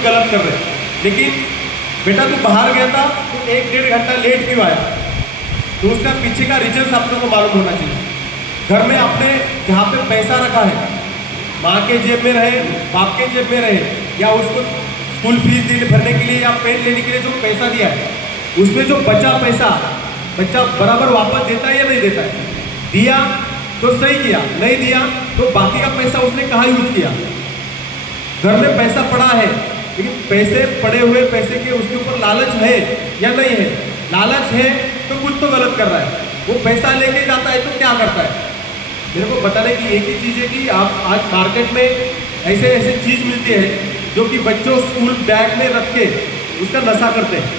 कोई गलत कर रहे हैं, लेकिन बेटा तू बाहर गया था तो 1-1.5 घंटा लेट क्यों आया, तो उसका पीछे का रीजन आप लोगों को मालूम होना चाहिए। घर में आपने जहाँ पे पैसा रखा है, माँ के जेब में रहे, बाप के जेब में रहे, या उसको स्कूल फीस भरने के लिए या पेन लेने के लिए जो पैसा दिया है, उसमें जो बचा पैसा बच्चा बराबर वापस देता है या नहीं देता है? दिया तो सही किया, नहीं दिया तो बाकी का पैसा उसने कहाँ यूज किया? घर में पैसा पड़ा है, लेकिन पैसे पड़े हुए पैसे के उसके ऊपर लालच है या नहीं है? लालच है तो कुछ तो गलत कर रहा है। वो पैसा लेके जाता है तो क्या करता है? मेरे को बताने की एक ही चीज़ है कि आप आज मार्केट में ऐसे ऐसे चीज़ मिलती है जो कि बच्चों स्कूल बैग में रख के उसका नशा करते हैं।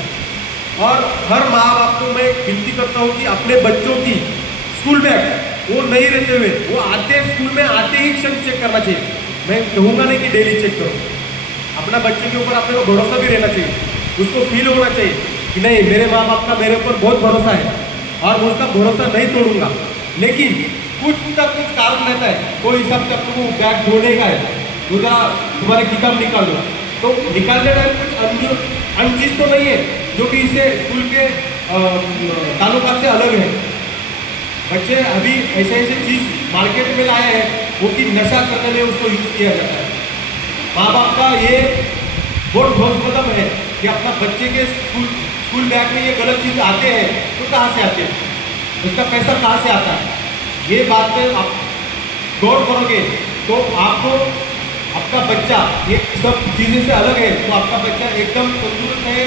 और हर माँ बाप को मैं विनती करता हूँ कि अपने बच्चों की स्कूल बैग वो नहीं रहते हुए वो आते स्कूल में आते ही क्षण चेक करना चाहिए। मैं कहूँगा नहीं कि डेली चेक करो, अपना बच्चे के ऊपर अपने को भरोसा भी रहना चाहिए, उसको फील होना चाहिए कि नहीं मेरे माँ बाप का मेरे ऊपर बहुत भरोसा है और मैं उसका भरोसा नहीं तोड़ूंगा। लेकिन कुछ ना कुछ कारण रहता है, कोई हिसाब से आपको बैग धोने का है तो जरा तुम्हारे किताब निकाल दो, तो निकालने टाइम कुछ अनचीज तो नहीं है जो कि इसे स्कूल के ताल्लुकात से अलग है। बच्चे अभी ऐसे ऐसे चीज़ मार्केट में लाए हैं वो कि नशा करने में उसको यूज किया जाता है। माँ बाप का ये बहुत ठोस कदम है कि अपना बच्चे के स्कूल बैग में ये गलत चीज़ आते हैं तो कहाँ से आते हैं, उसका पैसा कहाँ से आता है? ये बात पे आप गौर करोगे तो आपको आपका बच्चा ये सब चीज़ें से अलग है, तो आपका बच्चा एकदम तंदुरुस्त है,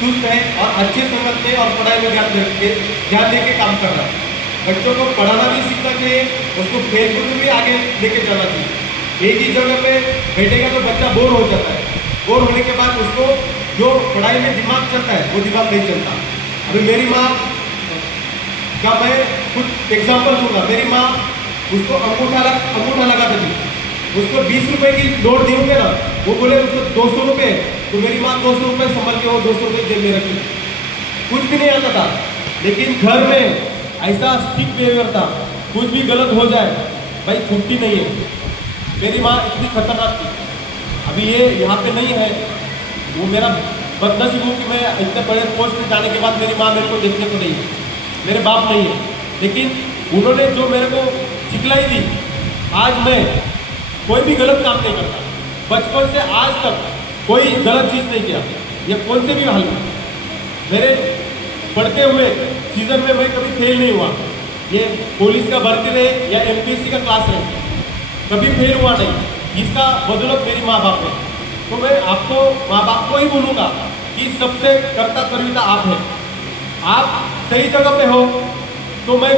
सुस्त है और अच्छे संगत में और पढ़ाई में ध्यान दे के काम कर रहा है। बच्चों को पढ़ाना भी सीखना चाहिए, उसको खेलकूद में भी आगे लेके जाना चाहिए। एक ही जगह पे बैठेगा तो बच्चा बोर हो जाता है, बोर होने के बाद उसको जो पढ़ाई में दिमाग चलता है वो दिमाग नहीं चलता। अभी मेरी माँ का मैं कुछ एग्जाम्पल दूंगा। मेरी माँ उसको अंगूठा लगाती थी, उसको 20 रुपए की नोट दी होंगे ना, वो बोले उसको 200 रुपये, तो मेरी माँ 200 रुपये संभल के वो 200 रुपये जेब में रखी, कुछ भी नहीं आता था। लेकिन घर में ऐसा स्ट्रिक्ट बिहेवियर था, कुछ भी गलत हो जाए भाई छुट्टी नहीं है। मेरी माँ इतनी खतरनाक थी। अभी ये यहाँ पे नहीं है, वो मेरा बदनसीब हूँ कि मैं इतने बड़े पोस्ट पे जाने के बाद मेरी माँ मेरे को देखने को नहीं है, मेरे बाप नहीं है, लेकिन उन्होंने जो मेरे को सिखलाई दी, आज मैं कोई भी गलत काम नहीं करता। बचपन से आज तक कोई गलत चीज़ नहीं किया, ये कौन से भी हाल में। मेरे पढ़ते हुए सीजन में मैं कभी फेल नहीं हुआ, ये पुलिस का भर्ती रहे या MPSC का क्लास रहे, कभी फेल हुआ नहीं। इसका बदौलत मेरी माँ बाप है। तो मैं आपको माँ बाप को ही बोलूँगा कि सबसे कर्ता कर्विता आप है। आप सही जगह पे हो तो मैं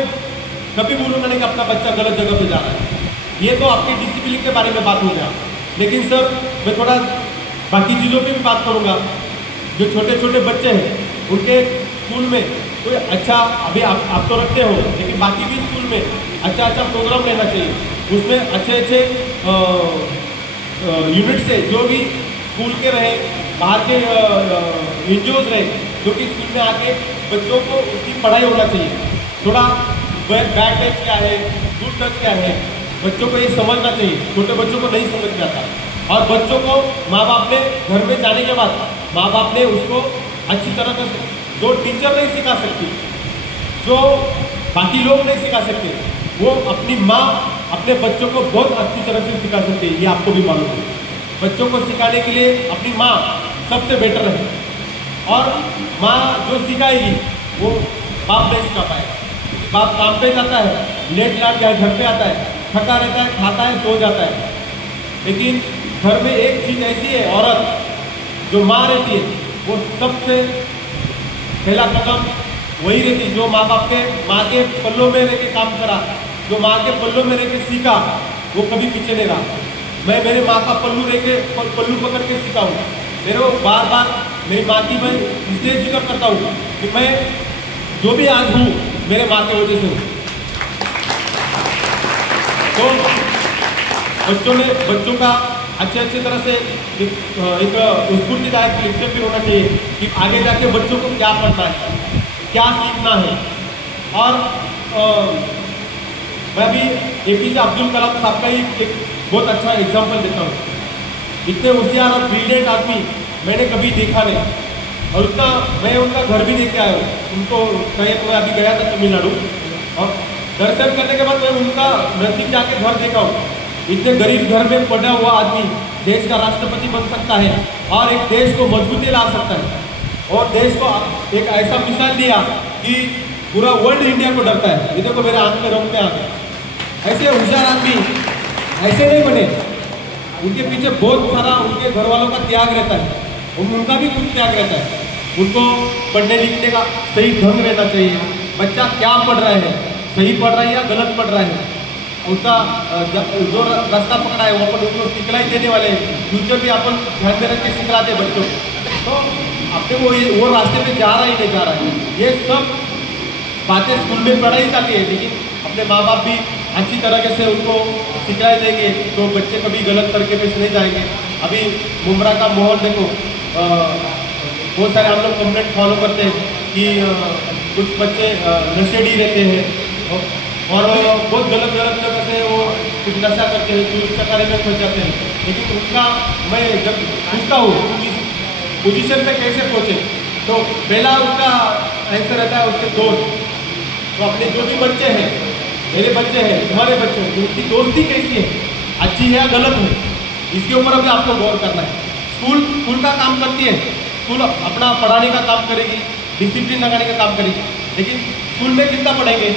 कभी बोलूँगा नहीं कि अपना बच्चा गलत जगह पे जा रहा है। ये तो आपके डिसिप्लिन के बारे में बात हो गया, लेकिन सर मैं थोड़ा बाकी चीज़ों पे भी बात करूँगा। जो छोटे छोटे बच्चे हैं उनके स्कूल में कोई अच्छा, अभी आप तो रखते हो, लेकिन बाकी भी स्कूल में अच्छा अच्छा प्रोग्राम लेना चाहिए, उसमें अच्छे अच्छे यूनिट से जो भी स्कूल के रहे, बाहर के NGOs रहे, जो कि स्कूल में आके बच्चों को उसकी पढ़ाई होना चाहिए। थोड़ा बैड टच क्या है, गुड टच क्या है, बच्चों को ये समझना चाहिए। छोटे बच्चों को नहीं समझ में आता, और बच्चों को माँ बाप ने घर में जाने के बाद माँ बाप ने उसको अच्छी तरह का, जो टीचर नहीं सिखा सकती, जो बाकी लोग नहीं सिखा सकते, वो अपनी माँ अपने बच्चों को बहुत अच्छी तरह से सिखा सकती है। ये आपको भी मालूम है। बच्चों को सिखाने के लिए अपनी माँ सबसे बेटर है, और माँ जो सिखाएगी वो बाप नहीं सिखा पाएगा। बाप काम पे जाता है, लेट लाट जाए घर पे आता है, थका रहता है, खाता है, सो जाता है। लेकिन घर में एक चीज़ ऐसी है, औरत जो माँ रहती है वो सबसे पहला कदम वही रहती है, जो माँ बाप के माँ के पल्लों में रह के काम करा, जो माँ के पल्लों में रह के सीखा, वो कभी पीछे नहीं रहा। मैं मेरे माँ का पल्लू पकड़ के सीखा हूँ। मेरे को बार बार मेरी माँ की मैं इसलिए जिक्र करता हूँ कि मैं जो भी आज हूँ मेरे माँ की वजह से हूँ। तो बच्चों का अच्छे तरह से एक स्फूर्तिदायक लेक्चर भी होना चाहिए कि आगे जाके बच्चों को क्या पढ़ना है, क्या सीखना है। और मैं अभी APJ अब्दुल कलाम साहब का ही एक बहुत अच्छा एग्जाम्पल देता हूँ। इतने होशियार और ब्रिलियंट आदमी मैंने कभी देखा नहीं। और उतना मैं उनका घर भी देख के आया हूँ। उनको कहीं तो मैं अभी गया था तमिलनाडु, और दर्शन करने के बाद मैं उनका नजदीक जाके घर देखा हूँ। इतने गरीब घर में पड़ा हुआ आदमी देश का राष्ट्रपति बन सकता है और एक देश को मजबूती ला सकता है, और देश को एक ऐसा मिसाल दिया कि पूरा वर्ल्ड इंडिया को डरता है। ये देखो मेरे आंख में रोंगटे आ गए। ऐसे होशियार आदमी ऐसे नहीं बने, उनके पीछे बहुत सारा उनके घर वालों का त्याग रहता है, उनका भी कुछ त्याग रहता है। उनको पढ़ने लिखने का सही ढंग रहना चाहिए। बच्चा क्या पढ़ रहा है, सही पढ़ रहा है या गलत पढ़ रहा है, उसका जो रास्ता पकड़ा है वो अपन उनको सिखलाई देने वाले हैं। फ्यूचर भी अपन ध्यान में रख के सिखलाते बच्चों को, तो अपने वो रास्ते पे जा रहा ही नहीं जा रहा है। ये सब बातें स्कूल में पढ़ाई जाती है, लेकिन अपने माँ बाप भी अच्छी तरीके से उनको सिखलाई देंगे तो बच्चे कभी गलत तरीके पे नहीं जाएंगे। अभी मुमरा का माहौल देखो, बहुत सारे हम लोग कम्प्लेंट फॉलो करते हैं कि कुछ बच्चे नशेड़ी रहते हैं और बहुत गलत जगह से वो कुछ नशा करते हैं, चूर चकारे में फंस जाते हैं। लेकिन उनका मैं जब पूछता हूँ इस पोजीशन पे कैसे पहुँचे, तो पहला उसका आंसर रहता है उसके दोस्त। तो अपने जो भी बच्चे हैं, मेरे बच्चे हैं, तुम्हारे बच्चे हैं, उनकी दोस्ती कैसी है, अच्छी है या गलत है, इसके ऊपर अभी आपको गौर करना है। स्कूल का काम करती है, स्कूल अपना पढ़ाने का काम करेगी, डिसिप्लिन लगाने का काम करेगी, लेकिन स्कूल में कितना पढ़ेंगे,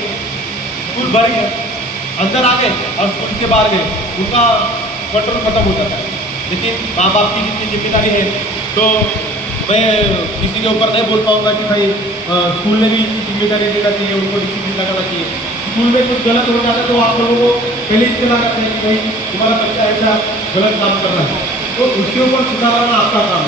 स्कूल भर गए, अंदर आ गए और स्कूल के बाहर गए, उनका कंट्रोल खत्म हो जाता है। लेकिन माँ बाप की जितनी जिम्मेदारी है, तो मैं किसी के ऊपर नहीं बोल पाऊँगा कि भाई स्कूल में भी जिम्मेदारी देना चाहिए, उनको डिसिप्लिन लगाना चाहिए। स्कूल में कुछ गलत हो जाता है तो आप लोगों को पहले इत्तला करते हैं कि भाई तुम्हारा बच्चा ऐसा गलत काम कर रहा है, तो उसके ऊपर सुधारना आपका काम है।